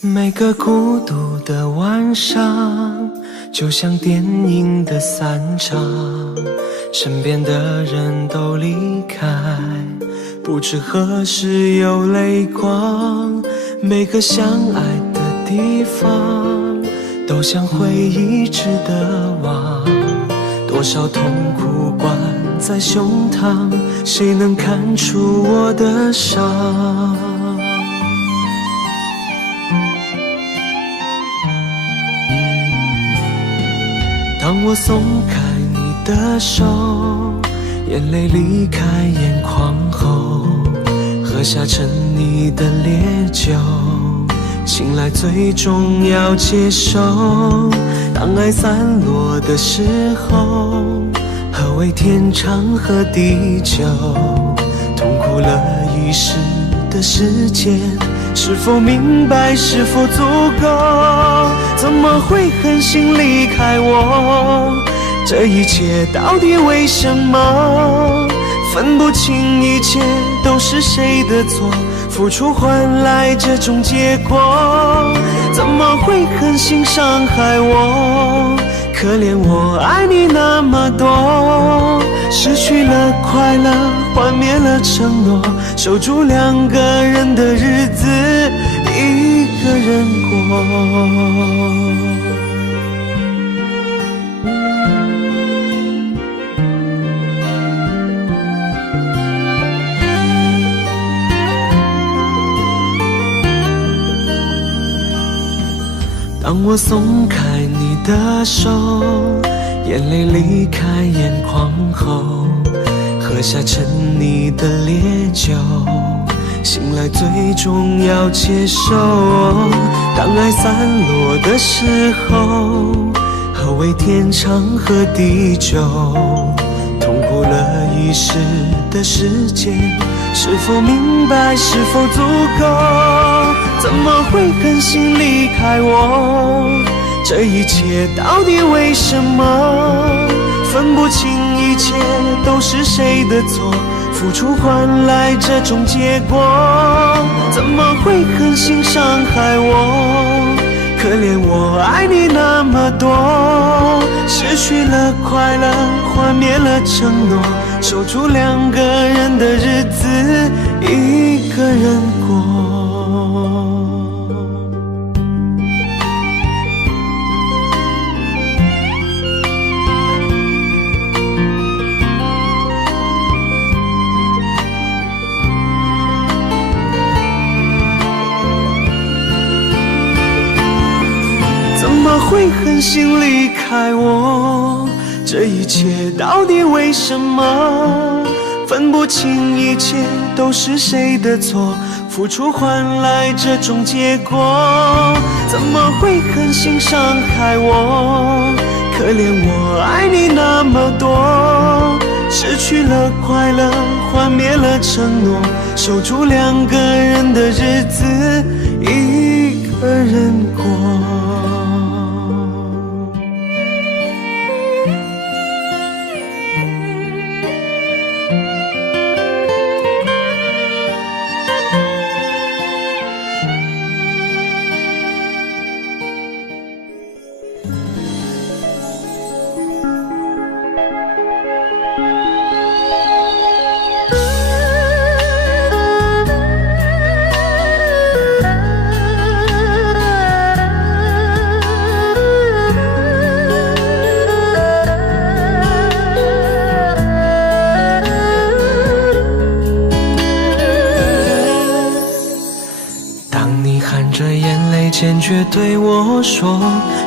每个孤独的晚上，就像电影的散场，身边的人都离开，不知何时有泪光。每个相爱的地方，都像回忆值得忘。多少痛苦关在胸膛，谁能看出我的伤？当我松开你的手，眼泪离开眼眶后，喝下沉溺的烈酒，醒来最终要接受。当爱散落的时候，何谓天长和地久？痛苦了一时的时间，是否明白，是否足够？怎么会狠心离开我？这一切到底为什么？分不清一切都是谁的错，付出换来这种结果。怎么会狠心伤害我？可怜我爱你那么多，失去了快乐，幻灭了承诺，守住两个人的日子，一个人过。当我松开你的手，眼泪离开眼眶后，喝下沉溺的烈酒，醒来最终要接受。当爱散落的时候，何谓天长和地久？痛苦了一时的时间，是否明白，是否足够？怎么会狠心离开我？这一切到底为什么？分不清一切都是谁的错，付出换来这种结果。怎么会狠心伤害我？可怜我爱你那么多，失去了快乐，幻灭了承诺，守住两个人的日子，一个人过。怎么会狠心离开我？这一切到底为什么？分不清一切都是谁的错，付出换来这种结果。怎么会狠心伤害我？可怜我爱你那么多，失去了快乐，幻灭了承诺，守住两个人的日子，一个人过。坚决对我说，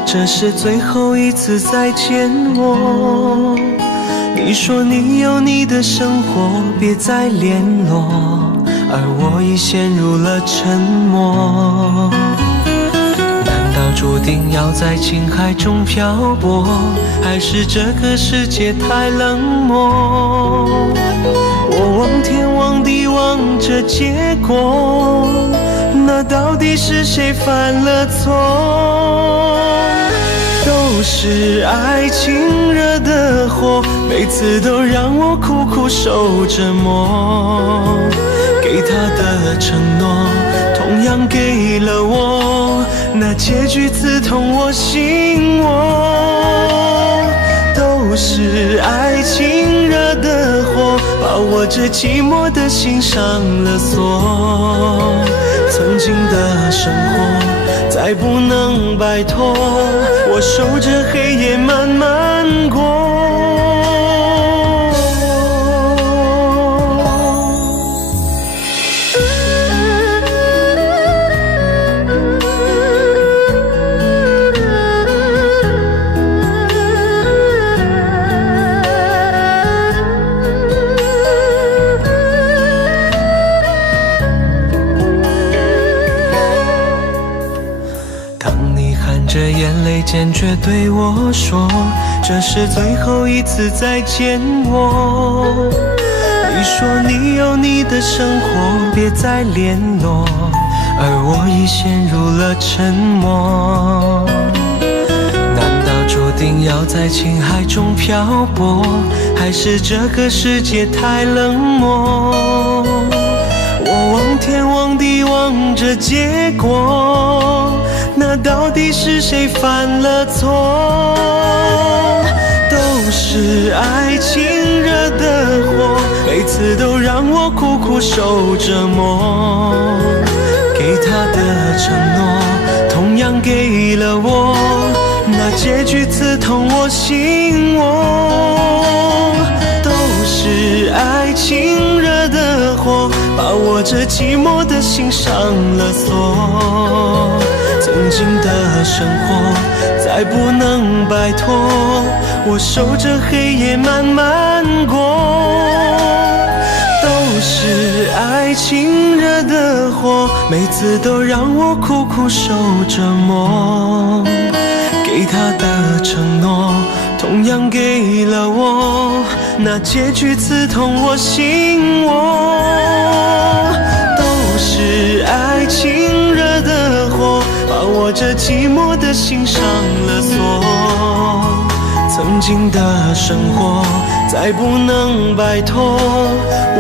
这是最后一次再见我。你说你有你的生活，别再联络，而我已陷入了沉默。难道注定要在情海中漂泊，还是这个世界太冷漠？我望天望地望着结果，那到底是谁犯了错？都是爱情惹的祸，每次都让我苦苦受折磨。给他的承诺，同样给了我那结局刺痛我心窝，都是爱情惹的祸，把我这寂寞的心上了锁。曾经的生活再不能摆脱，我守着黑夜慢慢过。着眼泪坚决对我说，这是最后一次再见我。你说你有你的生活，别再联络，而我已陷入了沉默。难道注定要在情海中漂泊，还是这个世界太冷漠？我望天望地望着结果，那到底是谁犯了错？都是爱情惹的祸，每次都让我苦苦受折磨。给他的承诺，同样给了我，那结局刺痛我心窝。都是爱情惹的祸，把我这寂寞的心上了锁。曾经的生活再不能摆脱，我守着黑夜慢慢过。都是爱情惹的祸，每次都让我苦苦受折磨。给他的承诺，同样给了我，那结局刺痛我心窝。都是爱情惹的祸，把我这寂寞的心上了锁。曾经的生活再不能摆脱，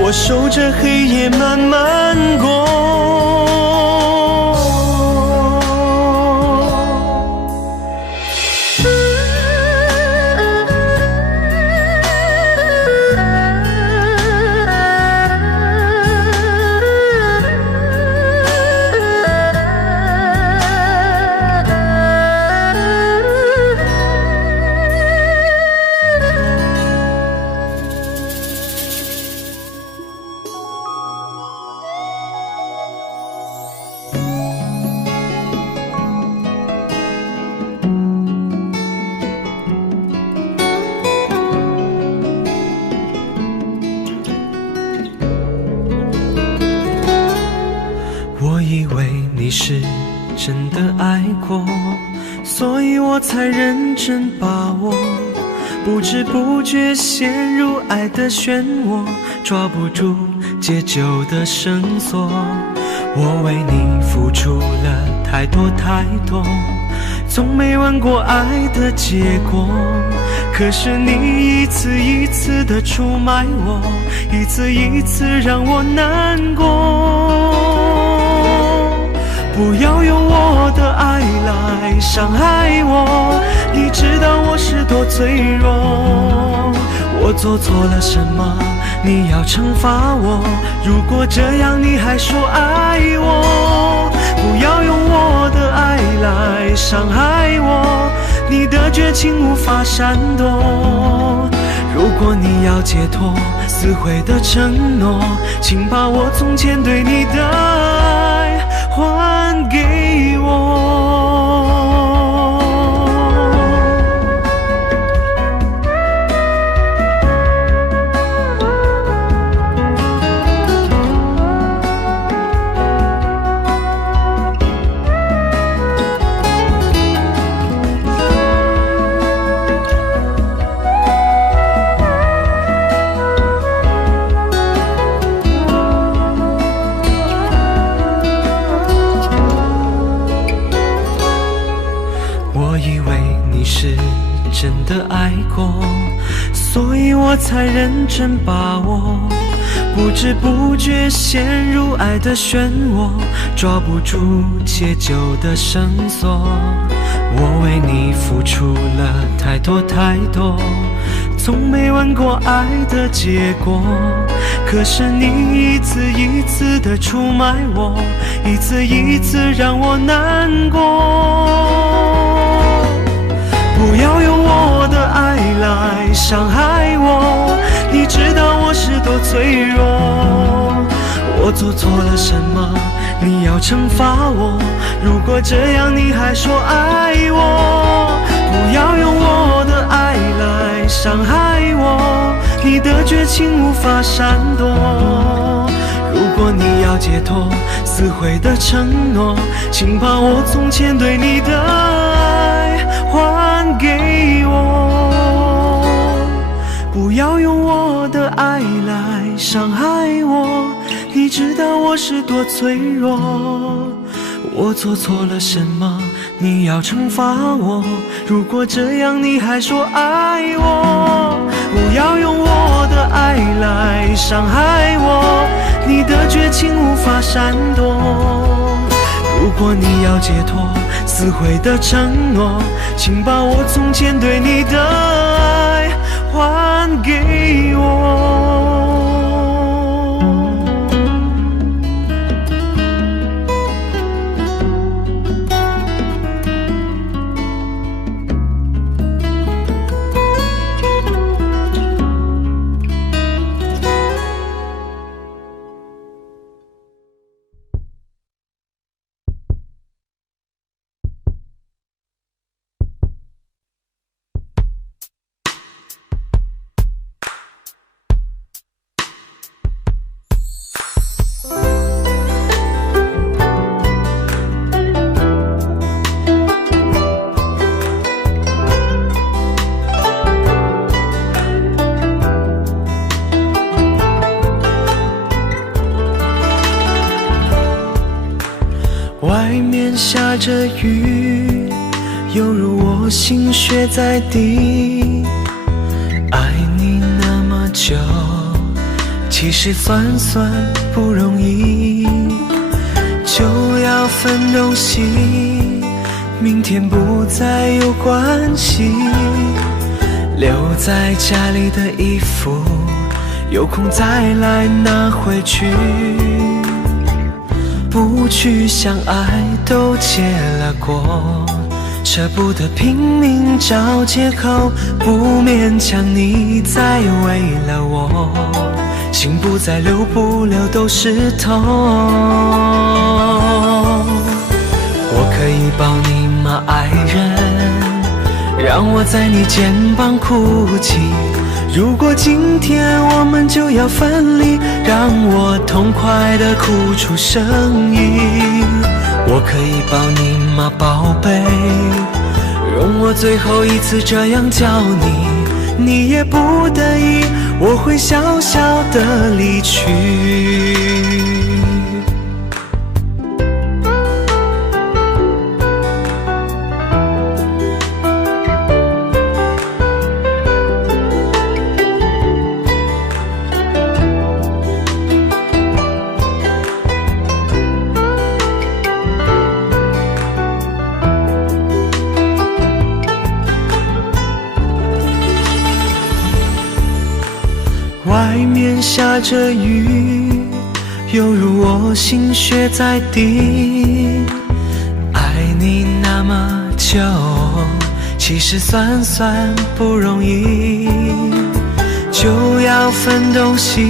我守着黑夜慢慢过。是真的爱过，所以我才认真把握，不知不觉陷入爱的漩涡，抓不住解救的绳索。我为你付出了太多太多，从没问过爱的结果，可是你一次一次的出卖我，一次一次让我难过。不要用我的爱来伤害我，你知道我是多脆弱。我做错了什么？你要惩罚我？如果这样你还说爱我，不要用我的爱来伤害我，你的绝情无法闪躲。如果你要解脱撕毁的承诺，请把我从前对你的爱还给我。真的爱过，所以我才认真把握，不知不觉陷入爱的漩涡，抓不住解救的绳索。我为你付出了太多太多，从没问过爱的结果，可是你一次一次的出卖我，一次一次让我难过。不要用我的爱来伤害我，你知道我是多脆弱。我做错了什么？你要惩罚我？如果这样你还说爱我，不要用我的爱来伤害我，你的绝情无法闪躲。如果你要解脱撕毁的承诺，请把我从前对你的爱还给我。不要用我的爱来伤害我，你知道我是多脆弱。我做错了什么？你要惩罚我？如果这样你还说爱我，不要用我的爱来伤害我，你的绝情无法闪躲。如果你要解脱撕毁的承诺，请把我从前对你的爱还给我。外面下着雨，犹如我心血在滴。爱你那么久，其实算不容易，就要分东西，明天不再有关系。留在家里的衣服，有空再来拿回去。不去相爱都结了果，舍不得拼命找借口，不勉强你再为了我，心不再留，不留都是痛。我可以抱你吗，爱人？让我在你肩膀哭泣。如果今天我们就要分离，让我痛快地哭出声音。我可以抱你吗，宝贝？容我最后一次这样叫你，你也不得已，我会小小的离去。外面下着雨，犹如我心血在滴。爱你那么久，其实算不容易，就要分东西，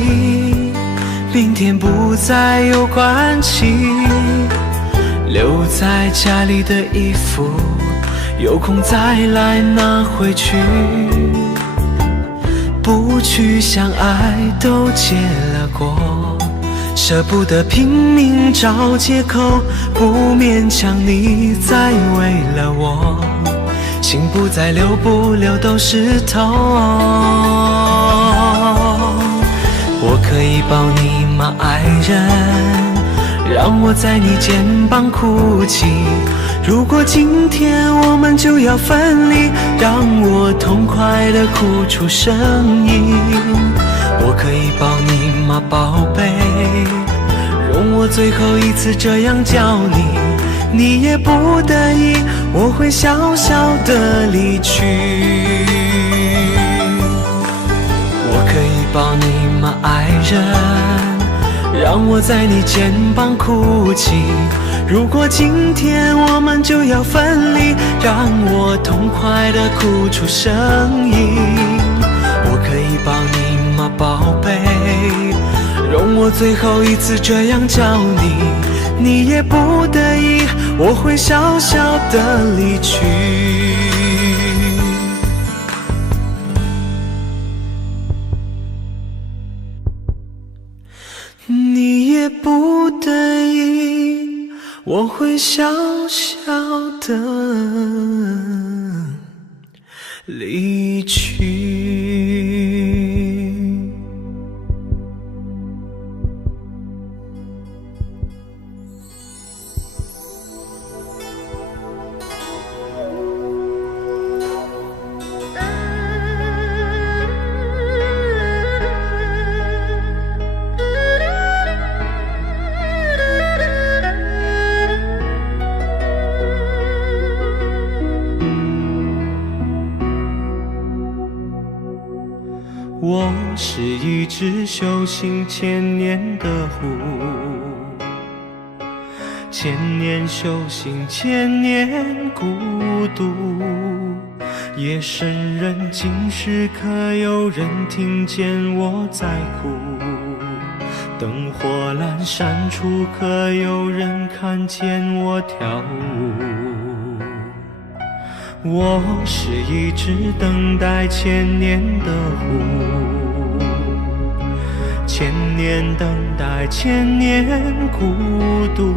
明天不再有关系。留在家里的衣服，有空再来拿回去。不去相爱都结了果，舍不得拼命找借口，不勉强你再为了我，心不再留，不留都是痛。我可以抱你吗，爱人？让我在你肩膀哭泣。如果今天我们就要分离，让我痛快地哭出声音。我可以抱你吗，宝贝？容我最后一次这样叫你，你也不得已，我会小小的离去。我可以抱你吗，爱人？让我在你肩膀哭泣。如果今天我们就要分离，让我痛快地哭出声音。我可以抱你吗，宝贝？容我最后一次这样叫你，你也不得已，我会小小的离去。你也不得已，我会小小的离去。我是一只修行千年的狐，千年修行千年孤独。夜深人静时，可有人听见我在哭？灯火阑珊处，可有人看见我跳舞？我是一只等待千年的狐，千年等待千年孤独。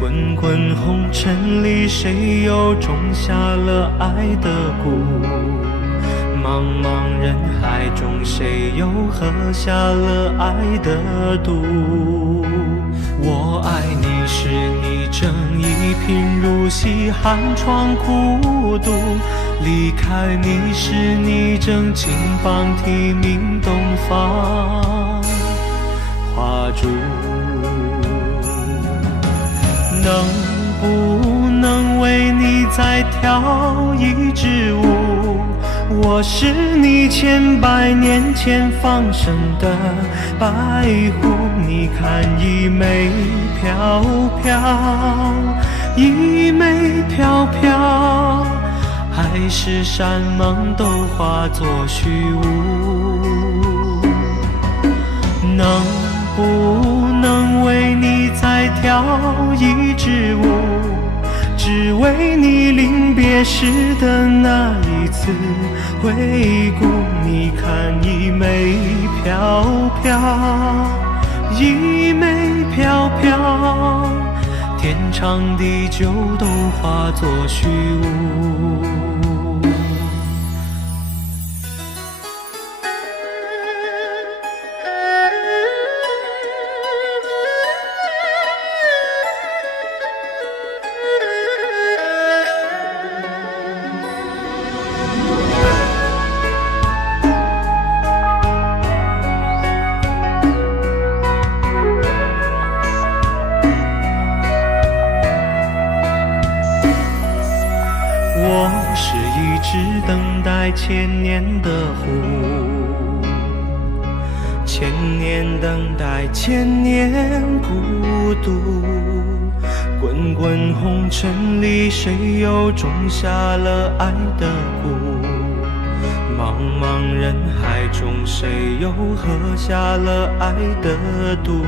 滚滚红尘里，谁又种下了爱的蛊？茫茫人海中，谁又喝下了爱的毒？我爱你时，你正一贫如洗，寒窗苦读；离开你时，你正金榜题名，东方花烛。能不能为你再跳一支舞？我是你千百年前放生的白狐，你看一枚飘飘，一枚飘飘，海誓山盟都化作虚无。能不能为你再跳一支舞？只为你临别时的那一次回顾。你看一枚飘飘，一枚飘飘，天长地久都化作虚无。我是一只等待千年的狐，千年等待千年孤独。滚滚红尘里，谁又种下了爱的蛊？茫茫人海中，谁又喝下了爱的毒？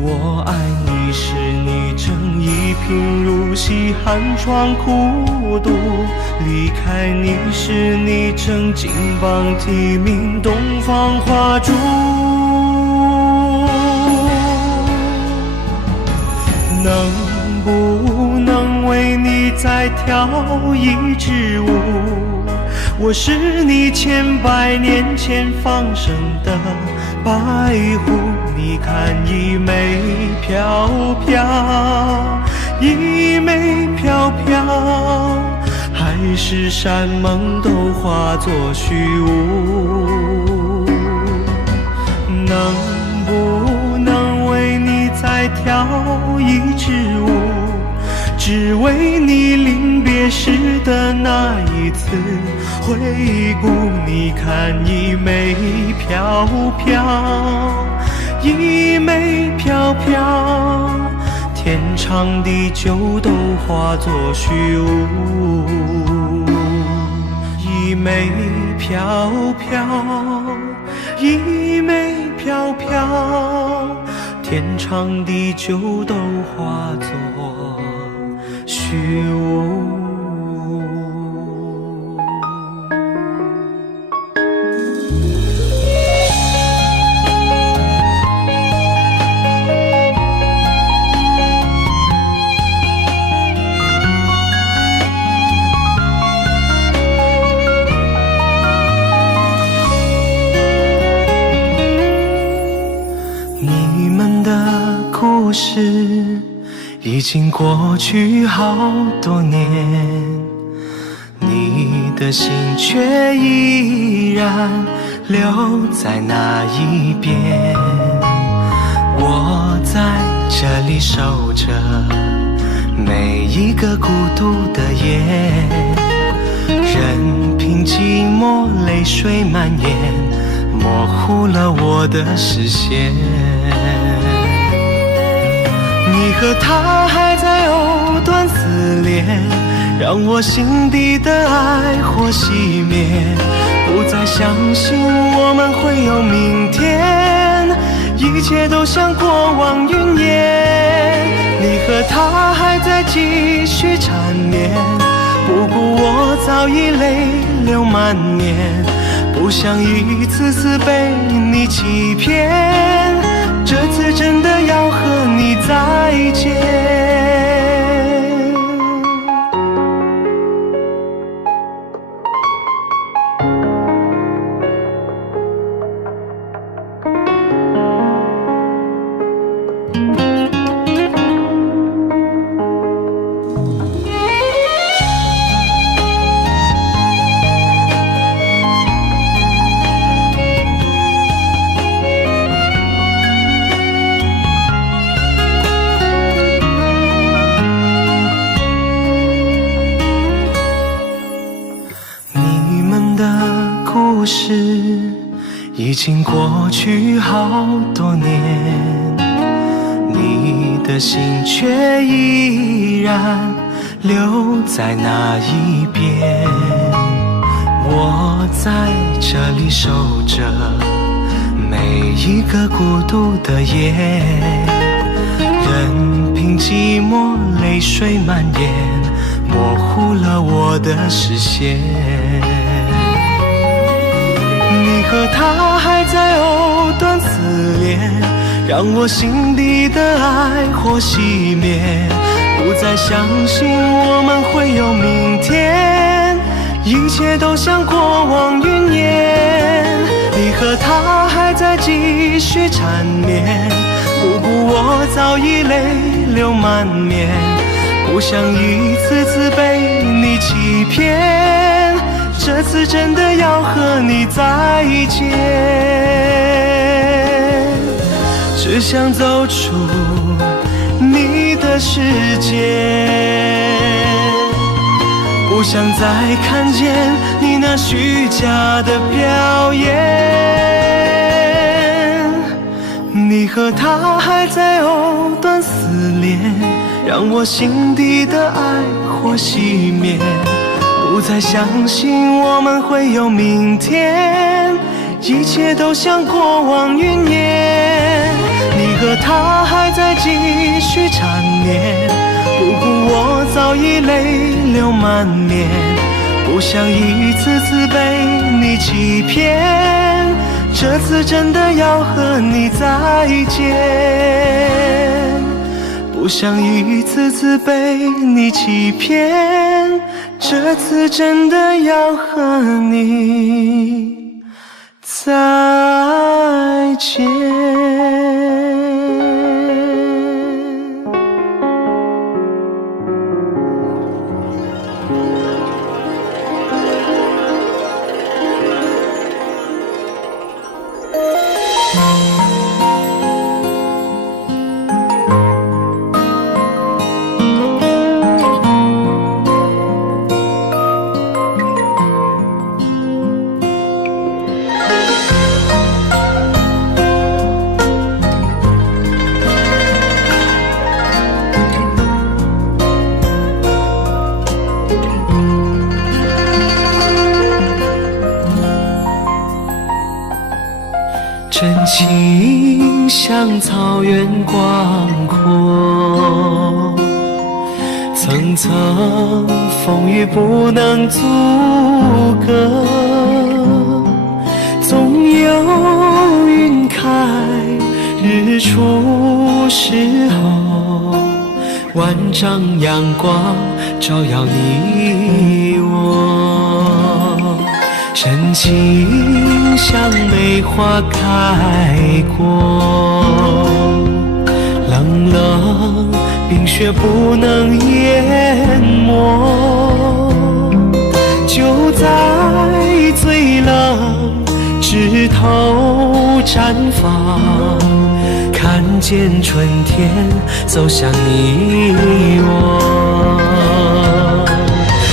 我爱你时，你正一贫如洗，寒窗苦读；离开你时，你正金榜题名，东方花烛。能不能为你再跳一支舞？我是你千百年前放生的白狐，你看一枚飘飘，一枚飘飘，海誓山盟都化作虚无。能不能为你再挑一支舞，只为你临别时的那一次回顾。你看一枚飘飘，一枚飘飘，天长地久都化作虚无。一枚飘飘，一枚飘飘，天长地久都化作虚无。你们的故事已经过去好多年，你的心却依然留在那一边。我在这里守着每一个孤独的夜，任凭寂寞泪水蔓延，模糊了我的视线。你和他还在藕断丝连，让我心底的爱火熄灭，不再相信我们会有明天，一切都像过往云烟。你和他还在继续缠绵，不顾我早已泪流满面，不想一次次被你欺骗，这次真的要和你再见。故事已经过去好多年，你的心却依然留在那一边。我在这里守着每一个孤独的夜，任凭寂寞泪水蔓延，模糊了我的视线。你和他还在藕断丝连，让我心底的爱火熄灭，不再相信我们会有明天，一切都像过往云烟。你和他还在继续缠绵，不顾我早已泪流满面，不想一次次被你欺骗，这次真的要和你再见。只想走出你的世界，不想再看见你那虚假的表演。你和他还在藕断丝连，让我心底的爱火熄灭，不再相信我们会有明天，一切都像过往云烟。你和他还在继续缠绵，不顾我早已泪流满面，不想一次次被你欺骗，这次真的要和你再见。不想一次次被你欺骗，这次真的要和你再见。情像草原广阔，层层风雨不能阻隔，总有云开日出时候，万丈阳光照耀你我，深情像梅花开过，冷冷冰雪不能淹没，就在最冷枝头绽放，看见春天走向你我。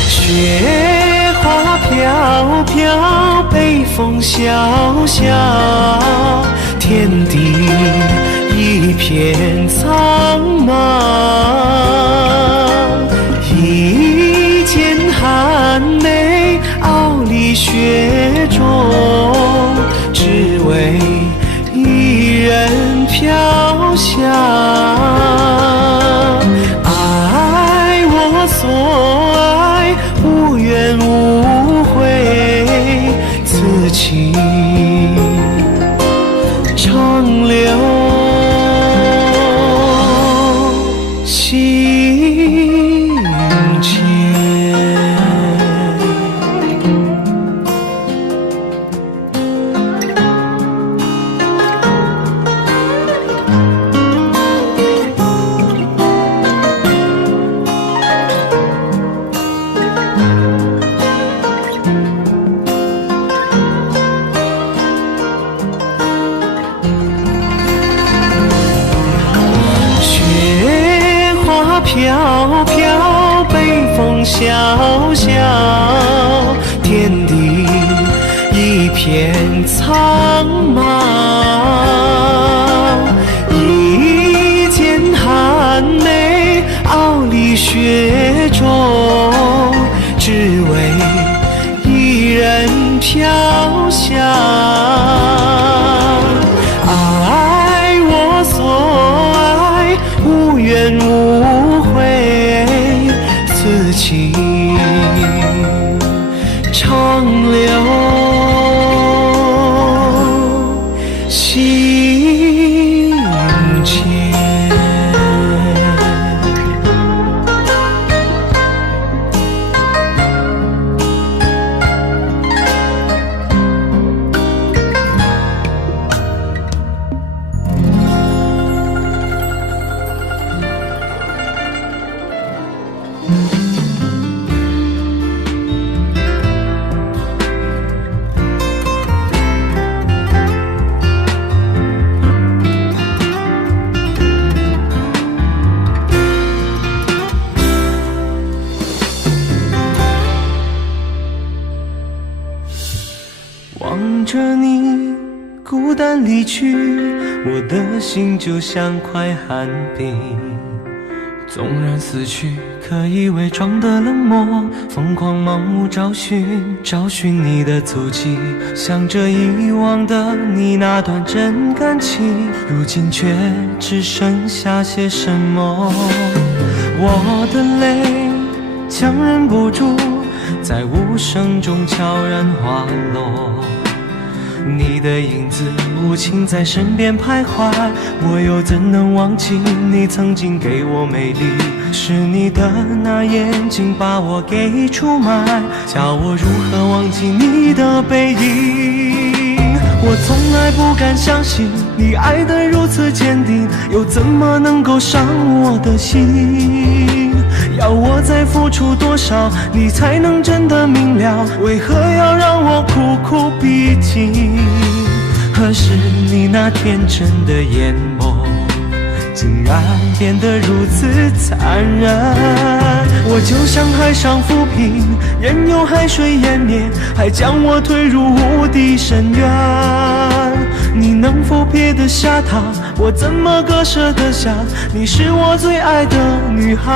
雪花飘飘，北风萧萧，天地一片苍茫，一剑寒梅傲立雪中，只为一人飘香。爱我所爱，无怨无悔，此情长留心间。飘飘，北风萧萧，天地一片苍茫，一剑寒梅傲立雪中，只为一人飘香。爱我所爱，无怨无悔，此情长留心间。望着你孤单离去，我的心就像块寒冰，纵然死去可以伪装的冷漠，疯狂盲目找寻你的足迹，想着遗忘的你那段真感情，如今却只剩下些什么。我的泪强忍不住，在无声中悄然滑落，你的影子无情在身边徘徊，我又怎能忘记你曾经给我美丽？是你的那眼睛把我给出卖，叫我如何忘记你的背影？我从来不敢相信你爱得如此坚定，又怎么能够伤我的心？要我再付出多少你才能真的明了，为何要让我苦苦逼近？何时你那天真的眼眸竟然变得如此残忍？我就像海上浮萍，任由海水湮灭，还将我推入无底深渊。你能否撇得下他？我怎么割舍得下？你是我最爱的女孩。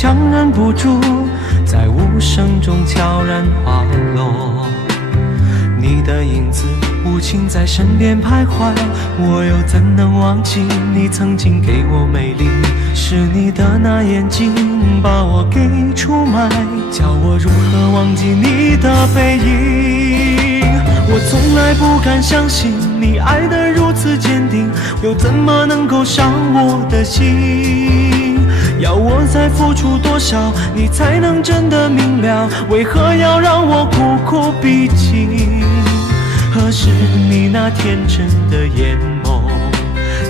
强忍不住，在无声中悄然滑落。你的影子无情在身边徘徊，我又怎能忘记你曾经给我美丽？是你的那眼睛把我给出卖，叫我如何忘记你的背影？我从来不敢相信你爱得如此坚定，又怎么能够伤我的心？要我再付出多少，你才能真的明了？为何要让我苦苦逼近？何时你那天真的眼眸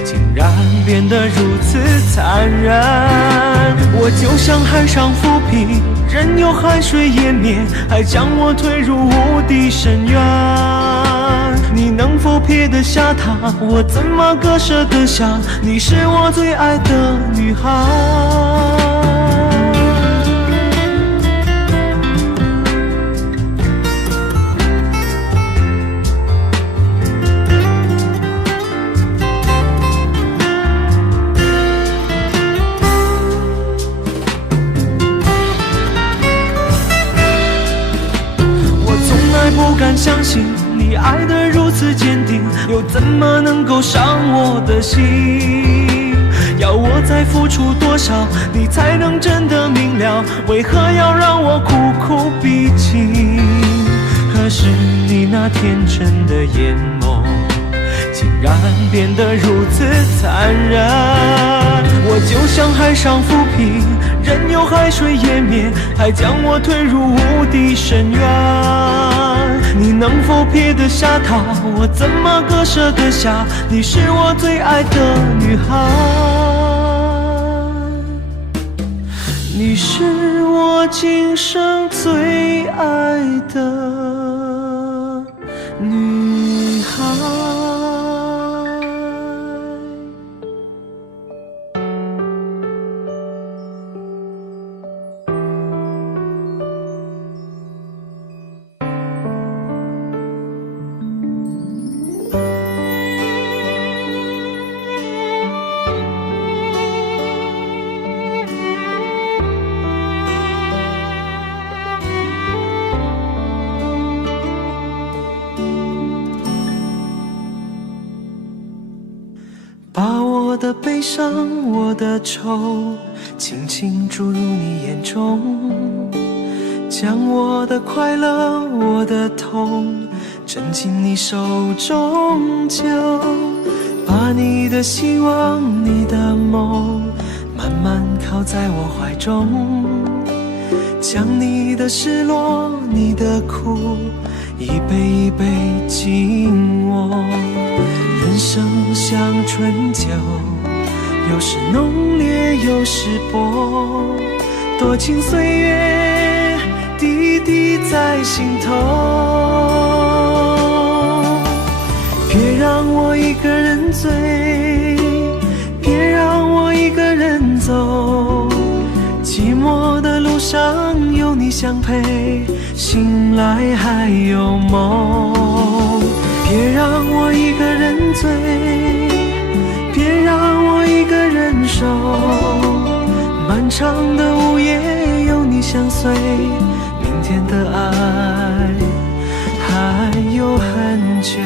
竟然变得如此残忍？我就像海上浮萍，任由海水湮灭，还将我推入无底深渊。你能否撇得下他？我怎么割舍得下？你是我最爱的女孩。不敢相信你爱得如此坚定，又怎么能够伤我的心？要我再付出多少，你才能真的明了？为何要让我苦苦逼近？可是你那天真的眼眸竟然变得如此残忍。我就像海上浮萍，任由海水湮灭，还将我推入无底深渊。你能否撇得下他？我怎么割舍得下？你是我最爱的女孩，你是我今生最爱的女孩。把我的悲伤，我的愁，轻轻注入你眼中，将我的快乐，我的痛，沉进你手中就把你的希望，你的梦，慢慢靠在我怀中，将你的失落，你的苦，一杯一杯敬我。人生像春酒，有时浓烈有时薄，多情岁月滴滴在心头。别让我一个人醉，别让我一个人走，寂寞的路上有你相陪，醒来还有梦。别让我一个人醉，别让我一个人守，漫长的午夜有你相随，明天的爱还有很久。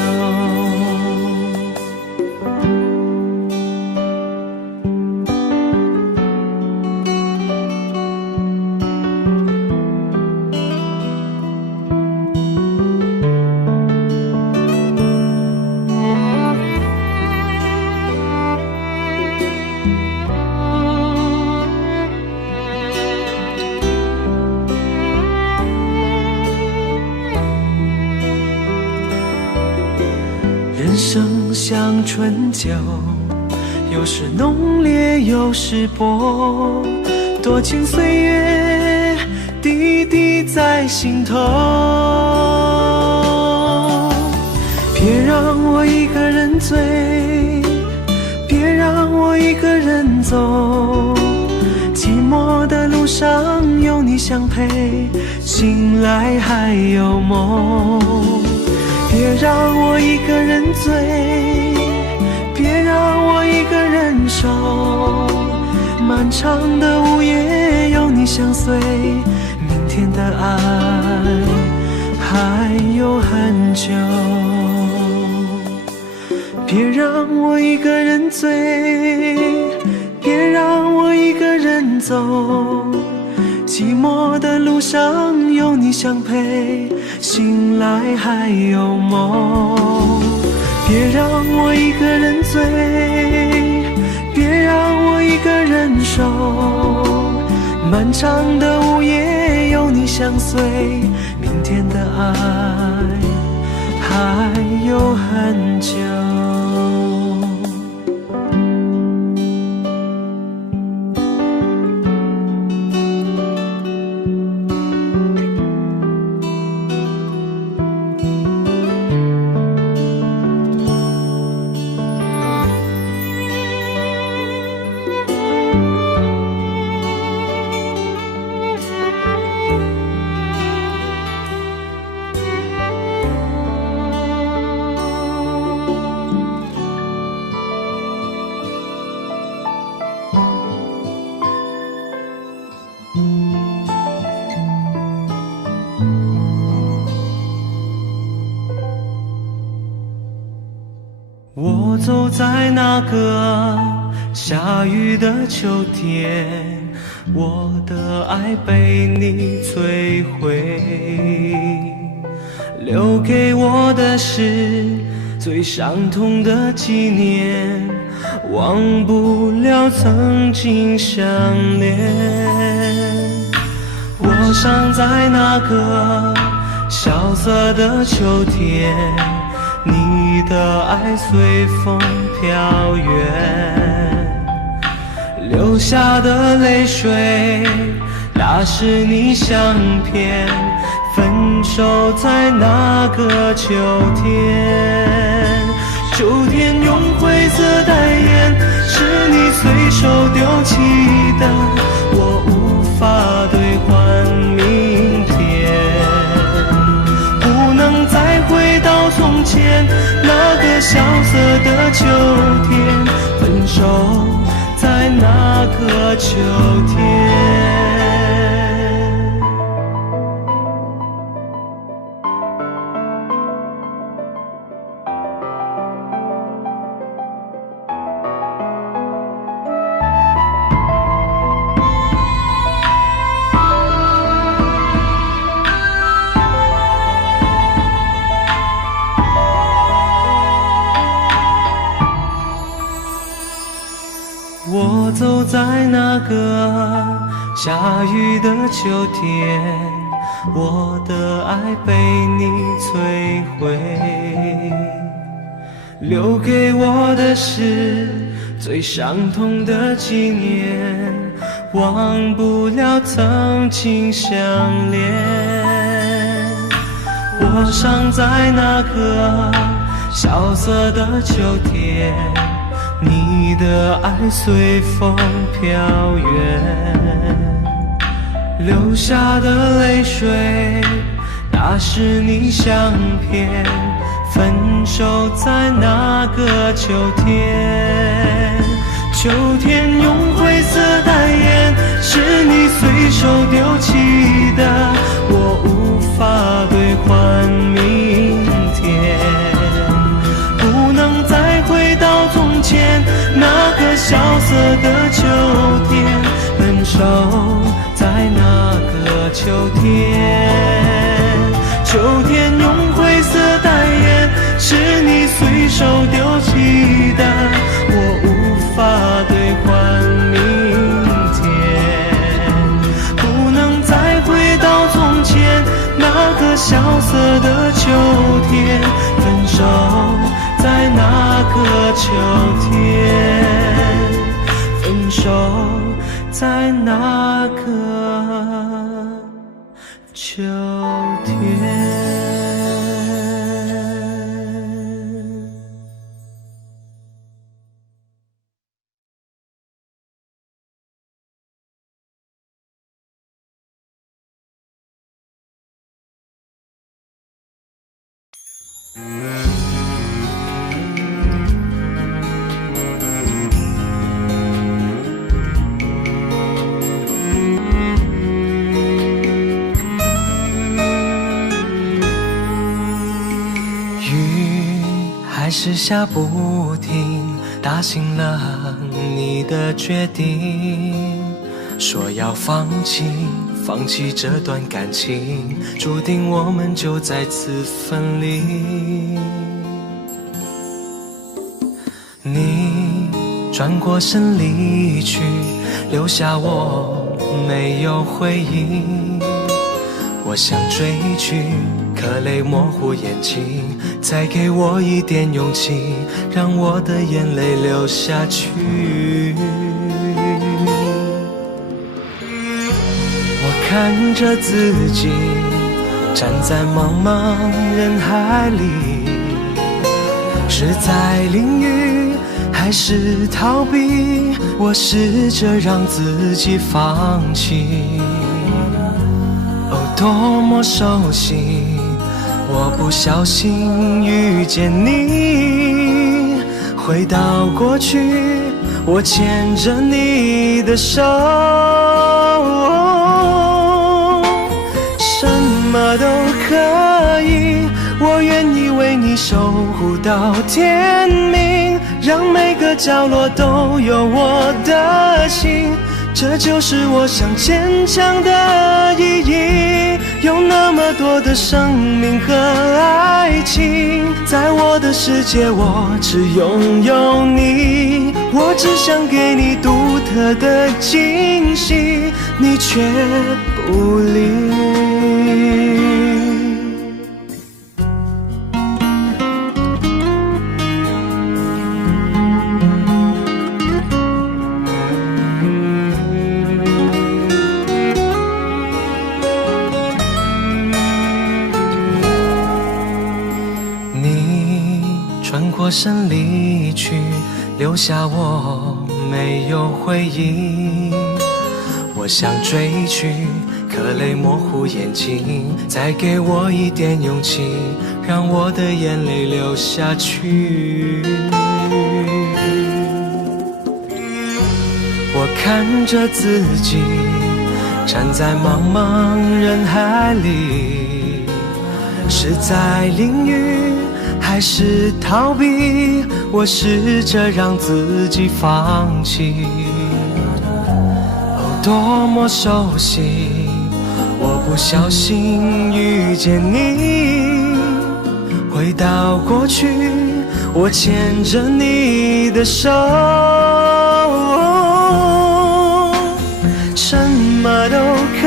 人生像春酒，有时浓烈有时薄，多情岁月滴滴在心头。别让我一个人醉，别让我一个人走，寂寞的路上有你相陪，醒来还有梦。别让我一个人醉，别让我一个人守，漫长的午夜有你相随，明天的爱还有很久。别让我一个人醉，别让我一个人走，寂寞的路上有你相陪，醒来还有梦。别让我一个人醉，别让我一个人守，漫长的午夜有你相随，明天的爱还有很久。我走在那个下雨的秋天，我的爱被你摧毁，留给我的是最伤痛的纪念，忘不了曾经相恋。我想在那个萧瑟的秋天，你的爱随风飘远，流下的泪水打湿你相片，分手在那个秋天。秋天用灰色代言，是你随手丢弃的，我无法兑换明天，不能再回到从前那个萧瑟的秋天，分手在那个秋天。我走在那个下雨的秋天，我的爱被你摧毁，留给我的是最伤痛的纪念，忘不了曾经相恋。我想在那个萧瑟的秋天，你的爱随风飘远，流下的泪水打湿你相片，分手在那个秋天。秋天用灰色代言，是你随手丢弃的，我无法兑换明天，不能再回到从前那个萧瑟的秋天，分手在那个秋天。秋天用灰色代言，是你随手丢弃的，我无法兑换明天，不能再回到从前那个萧瑟的秋天，分手在那个秋天，分手在那个秋天。之下不停打醒了你的决定，说要放弃这段感情，注定我们就在此分离。你转过身离去，留下我没有回应。我想追去，可泪模糊眼睛，再给我一点勇气，让我的眼泪流下去。我看着自己站在茫茫人海里，是在淋雨还是逃避？我试着让自己放弃。哦，多么熟悉，我不小心遇见你。回到过去，我牵着你的手，什么都可以，我愿意为你守护到天明，让每个角落都有我的心，这就是我想坚强的意义。有那么多的生命和爱情，在我的世界我只拥有你，我只想给你独特的惊喜，你却不理。转过身离去，留下我没有回应。我想追去，可泪模糊眼睛，再给我一点勇气，让我的眼泪流下去。我看着自己站在茫茫人海里，是在淋雨还是逃避？我试着让自己放弃。哦，多么熟悉，我不小心遇见你。回到过去，我牵着你的手，什么都可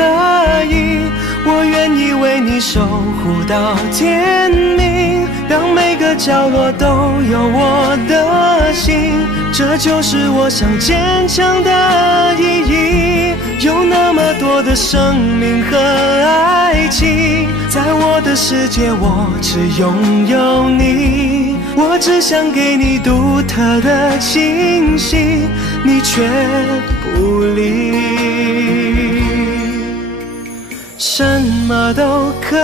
以，我愿意为你守护到天明，让每个角落都有我的心，这就是我想坚强的意义。有那么多的生命和爱情，在我的世界我只拥有你，我只想给你独特的惊喜，你却不理。什么都可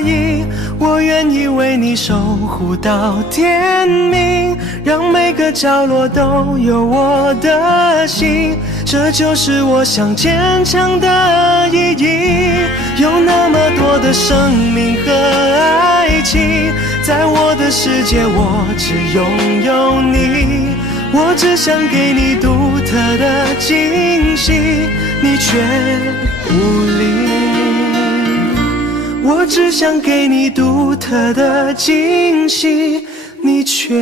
以，我愿意为你守护到天明，让每个角落都有我的心，这就是我想坚强的意义。有那么多的生命和爱情，在我的世界我只拥有你，我只想给你独特的惊喜，你却不理。我只想给你独特的惊喜，你却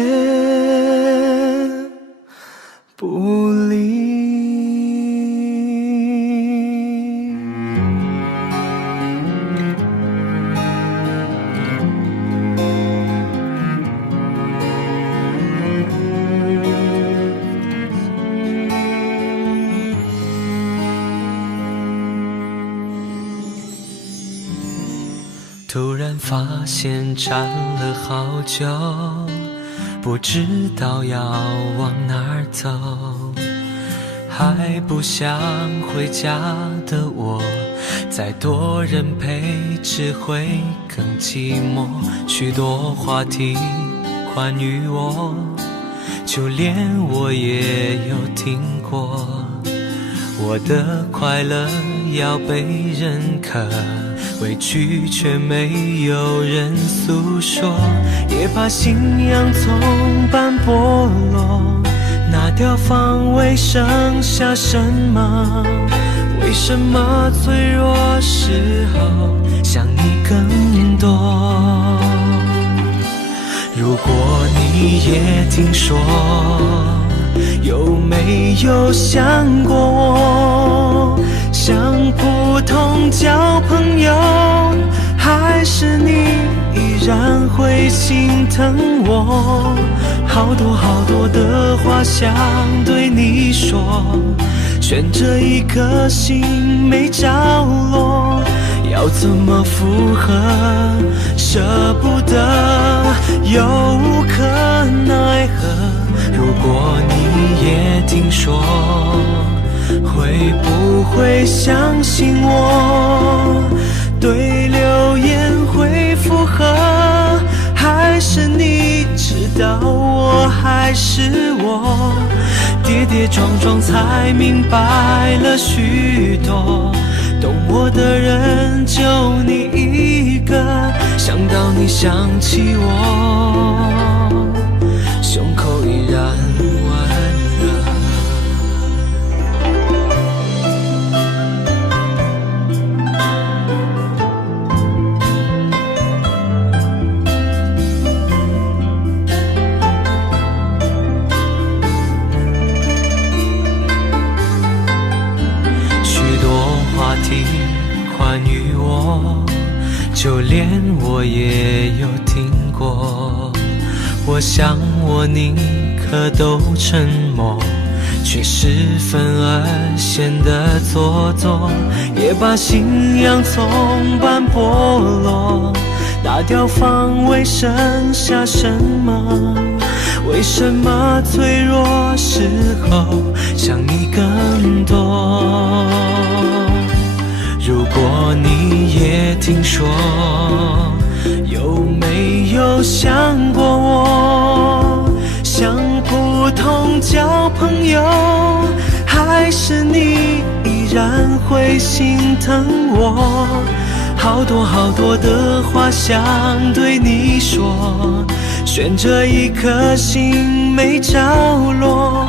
不理。突然发现站了好久，不知道要往哪儿走，还不想回家的我，再多人陪只会更寂寞。许多话题关于我，就连我也有听过，我的快乐要被认可，委屈却没有人诉说，也把信仰从般剥落，拿掉防卫剩下什么？为什么脆弱时候想你更多？如果你也听说，有没有想过我？想普通交朋友，还是你依然会心疼我？好多好多的话想对你说，悬着一颗心没着落，要怎么附和？舍不得，又无可奈何。如果你也听说，会不会相信我？对流言会附和，还是你知道我还是我？跌跌撞撞才明白了许多，懂我的人就你一个，想到你想起我，胸口依然温热。关于我，就连我也有听过。我想我宁可都沉默，却十分而显得做作，也把信仰从般剥落，拿掉防卫剩下什么？为什么脆弱时候想你更多？如果你也听说，有没有想过我？想普通交朋友，还是你依然会心疼我？好多好多的话想对你说，悬着一颗心没着落，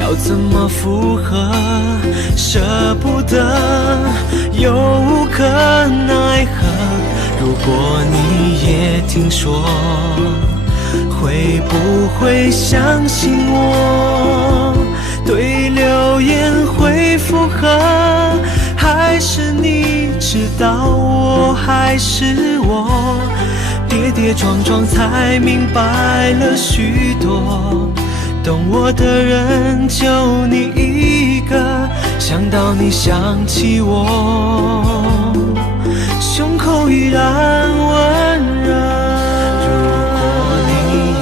要怎么附和？舍不得，又无可奈何。如果你也听说，会不会相信我？对流言会附和，还是你知道我还是我？跌跌撞撞才明白了许多，懂我的人就你一个，想到你想起我，胸口依然温热。如果你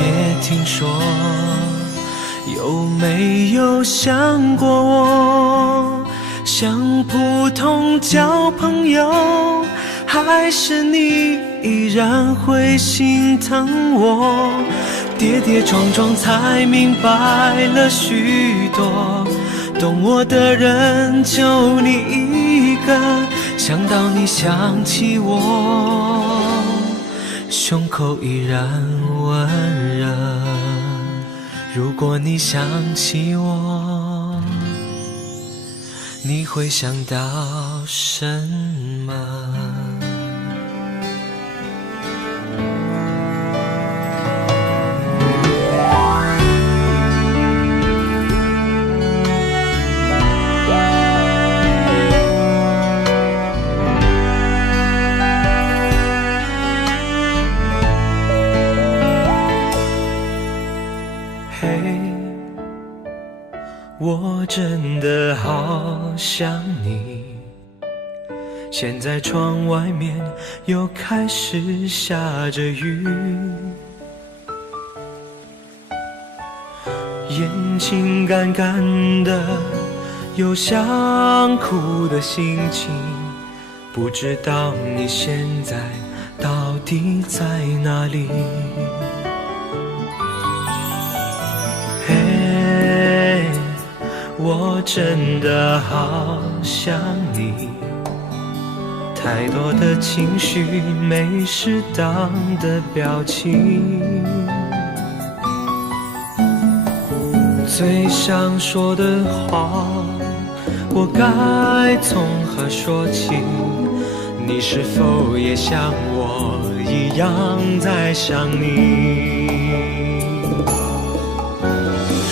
也听说，有没有想过我？想普通交朋友，还是你依然会心疼我？跌跌撞撞才明白了许多，懂我的人就你一个，想到你想起我，胸口依然温热。如果你想起我，你会想到什么？我真的好想你，现在窗外面又开始下着雨，眼睛干干的，有想哭的心情，不知道你现在到底在哪里。我真的好想你，太多的情绪，没适当的表情。最想说的话，我该从何说起？你是否也像我一样在想你？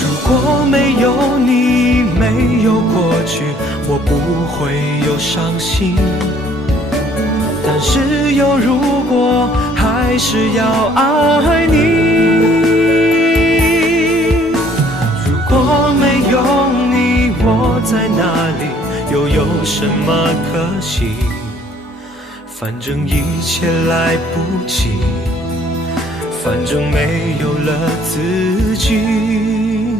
如果没有你，没有过去，我不会有伤心。但是有如果，还是要爱你。如果没有你，我在哪里，又有什么可惜？反正一切来不及，反正没有了自己。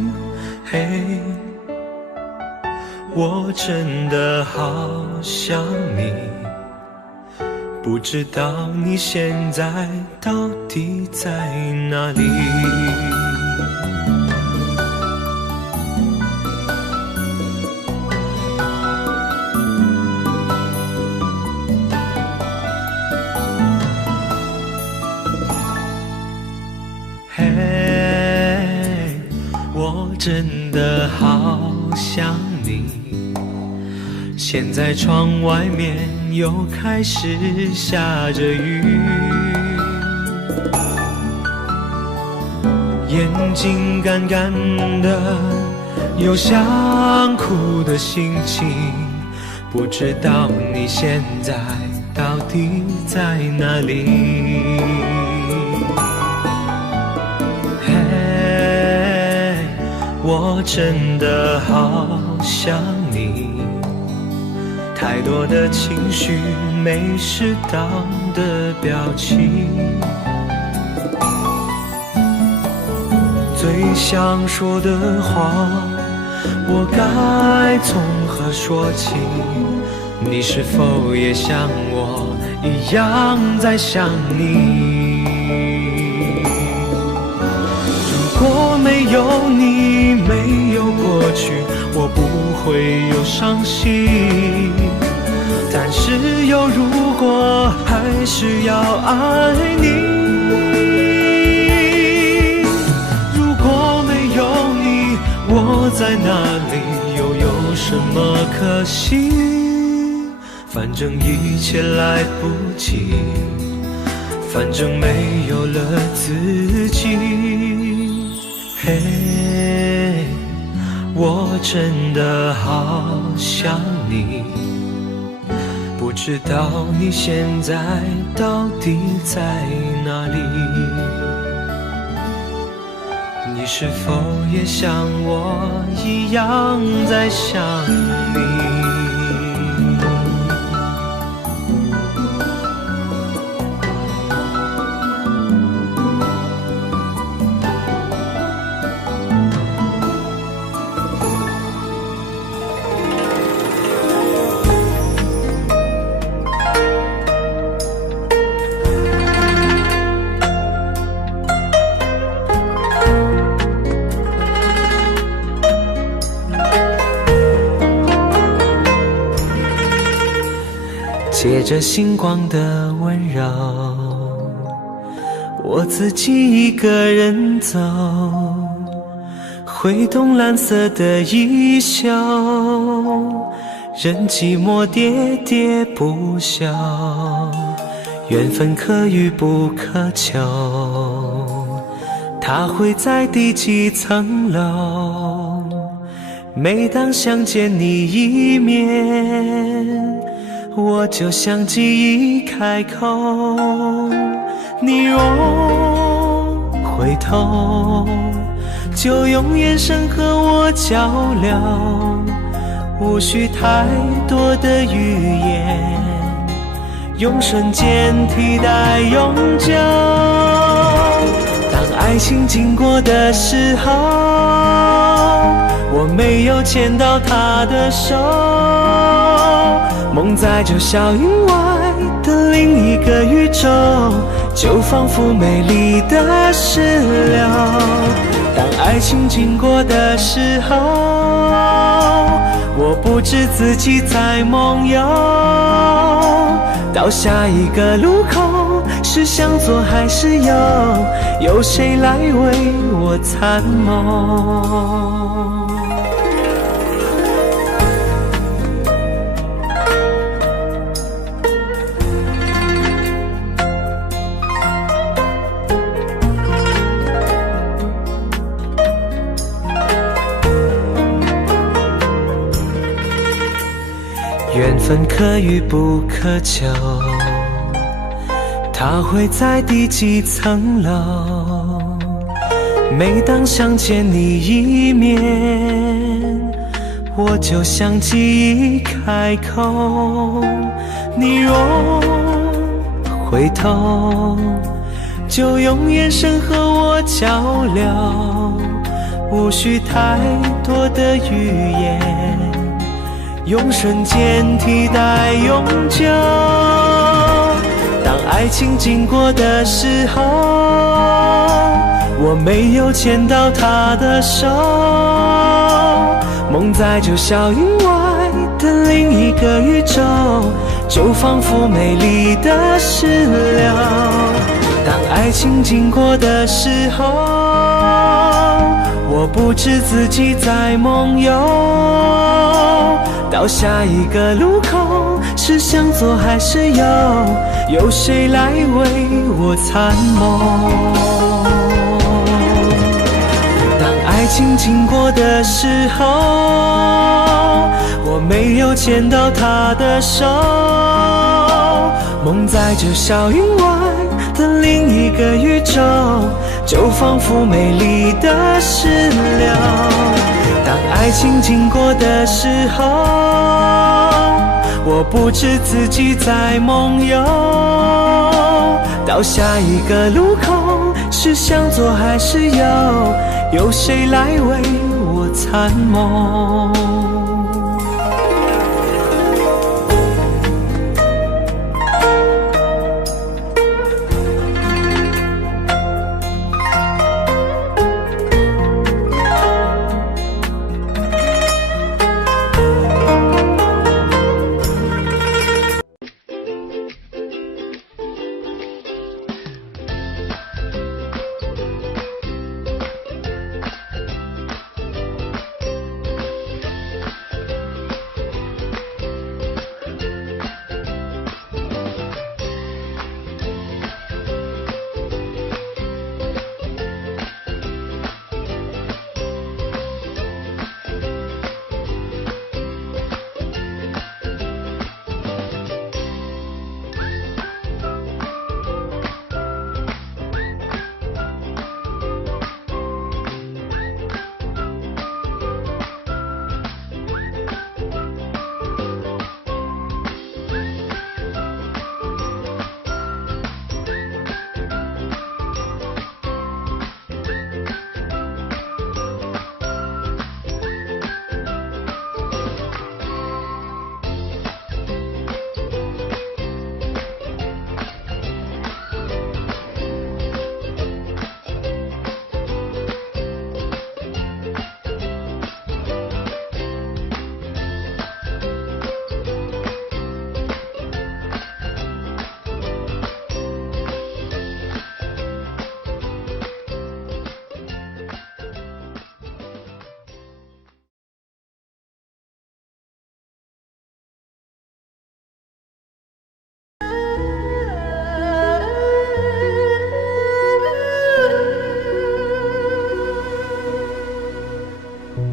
嘿，我真的好想你，不知道你现在到底在哪里。我真的好想你，现在窗外面又开始下着雨，眼睛干干的，有想哭的心情，不知道你现在到底在哪里。我真的好想你，太多的情绪，没适当的表情。最想说的话，我该从何说起？你是否也像我一样在想你？如果没有你，没有过去，我不会有伤心。但是有如果，还是要爱你。如果没有你，我在哪里，又有什么可惜？反正一切来不及，反正没有了自己。嘿，我真的好想你，不知道你现在到底在哪里？你是否也像我一样在想你？借着星光的温柔，我自己一个人走，挥动蓝色的衣袖，任寂寞喋喋不休，缘分可遇不可求，它会在第几层楼？每当想见你一面，我就像记忆开口，你若回头，就用眼神和我交流，无需太多的语言，用瞬间替代永久。当爱情经过的时候，我没有牵到他的手，梦在这小云外的另一个宇宙，就仿佛美丽的石榴。当爱情经过的时候，我不知自己在梦游。到下一个路口，是向左还是右？有谁来为我参谋？缘分可遇不可求，它会在第几层楼？每当想见你一面，我就像记忆开口。你若回头，就用眼神和我交流，无需太多的语言，用瞬间替代永久。当爱情经过的时候，我没有牵到他的手，梦在这小云外的另一个宇宙，就仿佛美丽的石榴。当爱情经过的时候，我不知自己在梦游。到下一个路口，是向左还是右？有谁来为我参谋？当爱情经过的时候，我没有牵到他的手，梦在这小云外的另一个宇宙，就仿佛美丽的石榴。当爱情经过的时候，我不知自己在梦游。到下一个路口，是向左还是右？有谁来为我参谋？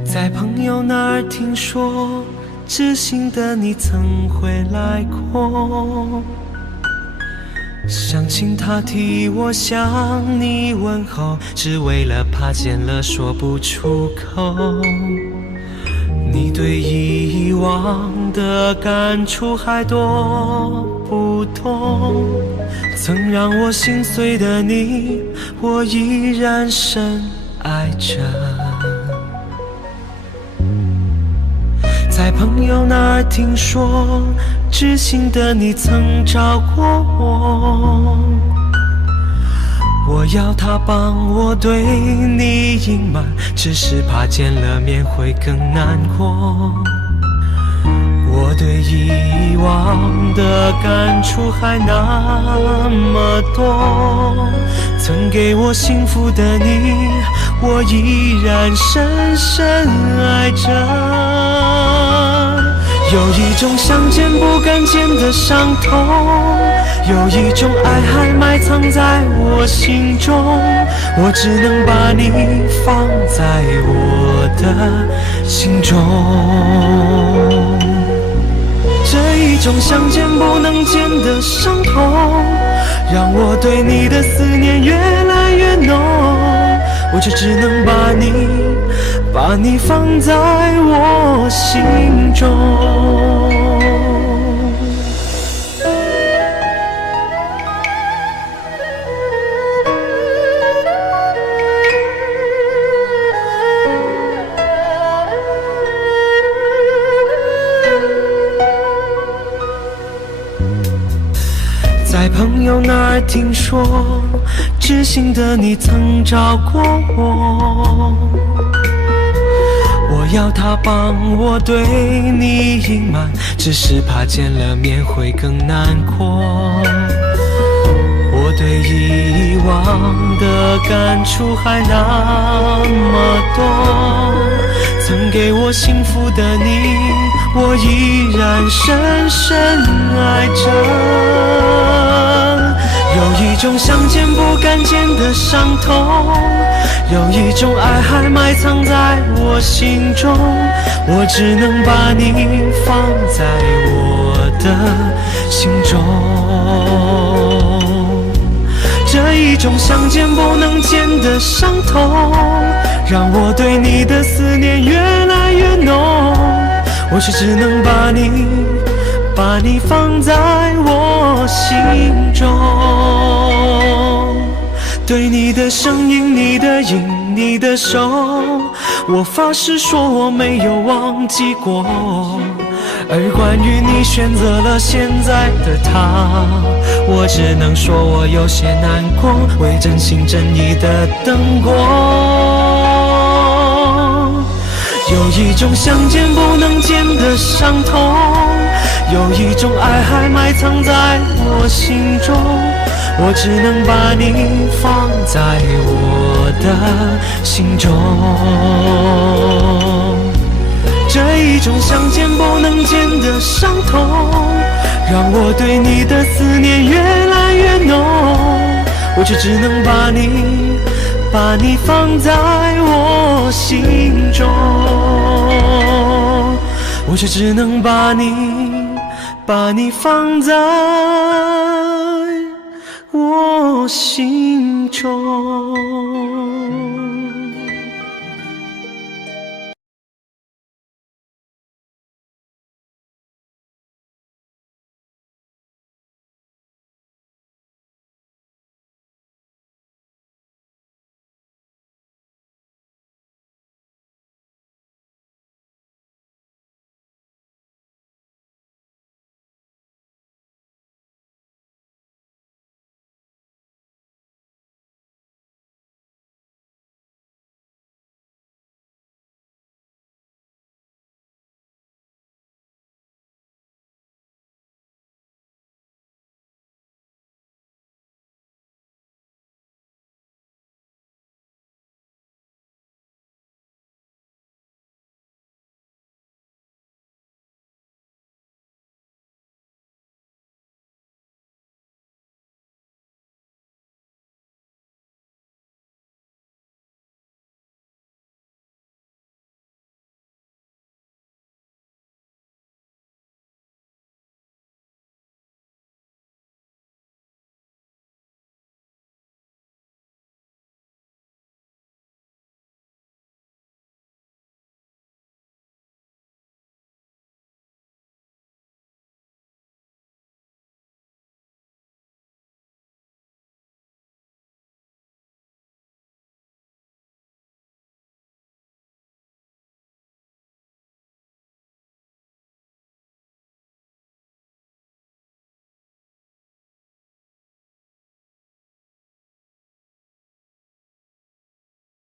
在朋友那儿听说，知心的你曾回来过，想请他替我向你问候，只为了怕见了说不出口。你对以往的感触还多不懂，曾让我心碎的你，我依然深爱着。在朋友那儿听说，知心的你曾找过我，我要他帮我对你隐瞒，只是怕见了面会更难过。我对以往的感触还那么多，曾给我幸福的你，我依然深深爱着。有一种想见不敢见的伤痛，有一种爱还埋藏在我心中，我只能把你放在我的心中。这一种想见不能见的伤痛，让我对你的思念越来越浓，我却只能把你放在我心中。在朋友那儿听说，知心的你曾找过我，我要他帮我对你隐瞒，只是怕见了面会更难过。我对以往的感触还那么多，曾给我幸福的你，我依然深深爱着。有一种想见不敢见的伤痛，有一种爱还埋藏在我心中，我只能把你放在我的心中。这一种想见不能见的伤痛，让我对你的思念越来越浓，我却只能把你放在我心中。对你的声音，你的影，你的手，我发誓说我没有忘记过。而关于你选择了现在的他，我只能说我有些难过，为真心真意的等过。有一种想见不能见的伤痛，有一种爱还埋藏在我心中，我只能把你放在我的心中。这一种想见不能见的伤痛，让我对你的思念越来越浓，我却只能把你放在我心中，我却只能把你放在我心中。